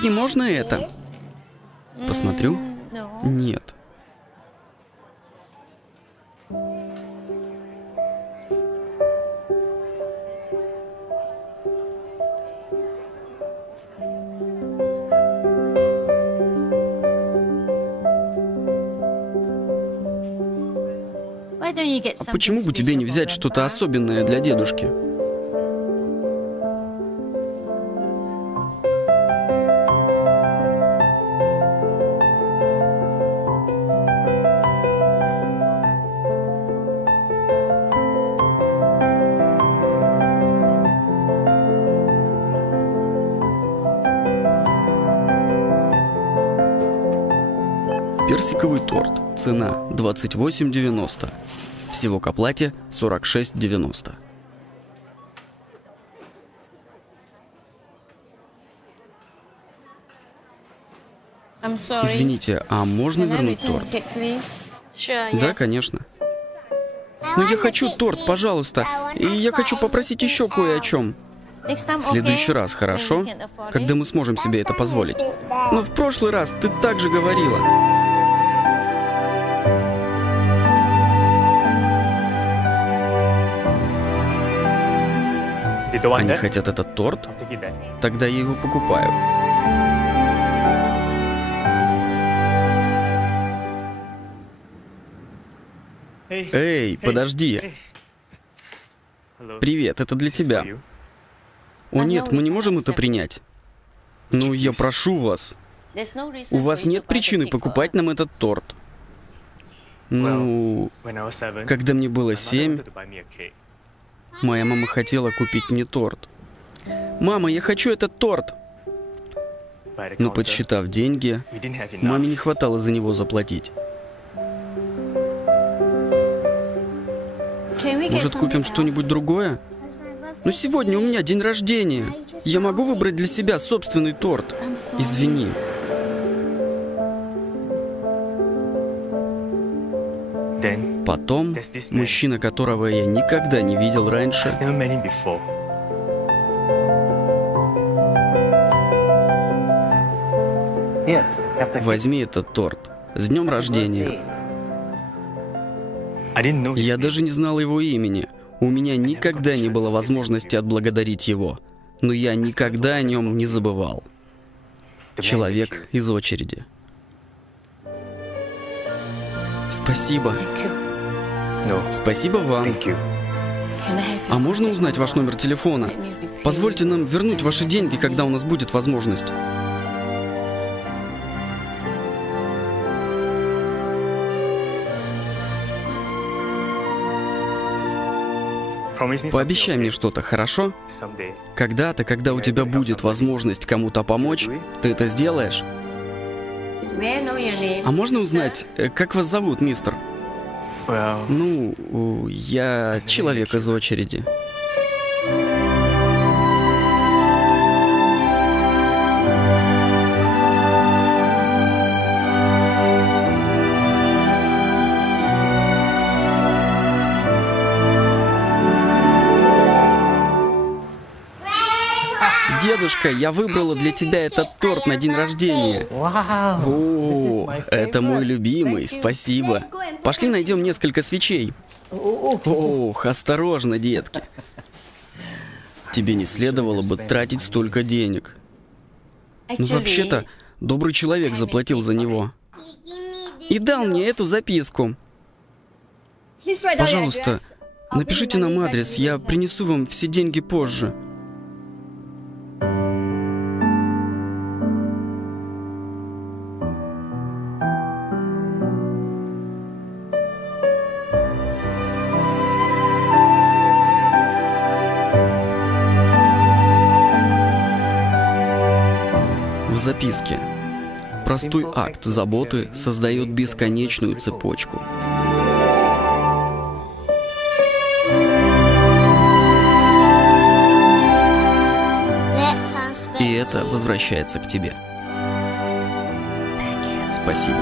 Мне можно это? Посмотрю? Нет. А почему бы тебе не взять что-то особенное для дедушки? Персиковый торт. Цена 28,90. Всего к оплате 46,90. Извините, а можно вернуть торт? Да, конечно. Но я хочу торт, пожалуйста. И я хочу попросить еще кое о чем. В следующий раз, хорошо? Когда мы сможем себе это позволить. Но в прошлый раз ты так же говорила. Они хотят этот торт? Тогда я его покупаю. Эй, подожди. Привет, это для тебя. О нет, мы не можем это принять. Ну, я прошу вас. У вас нет причины покупать нам этот торт. Ну, когда мне было 7, моя мама хотела купить мне торт. Мама, я хочу этот торт. Но подсчитав деньги, маме не хватало за него заплатить. Может, купим что-нибудь другое? Но сегодня у меня день рождения. Я могу выбрать для себя собственный торт. Извини. Потом мужчина, которого я никогда не видел раньше, возьми этот торт. С днем рождения. Я даже не знал его имени. У меня никогда не было возможности отблагодарить его. Но я никогда о нем не забывал. Человек из очереди. Спасибо. Спасибо вам. А можно узнать ваш номер телефона? Позвольте нам вернуть ваши деньги, когда у нас будет возможность. Пообещай мне что-то, хорошо? Когда-то, когда у тебя будет возможность кому-то помочь, ты это сделаешь? А можно узнать, как вас зовут, мистер? Ну, я человек из очереди. Дедушка, я выбрала для тебя этот торт на день рождения. О, это мой любимый, спасибо. Пошли найдем несколько свечей. Ох, осторожно, детки. Тебе не следовало бы тратить столько денег. Ну, вообще-то, добрый человек заплатил за него. И дал мне эту записку. Пожалуйста, напишите нам адрес, я принесу вам все деньги позже. В записке. Простой акт заботы создает бесконечную цепочку. И это возвращается к тебе. Спасибо.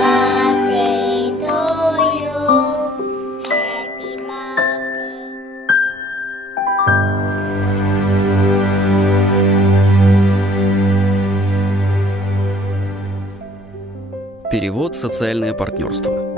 Happy birthday to you. Happy birthday. Перевод «Социальное партнерство».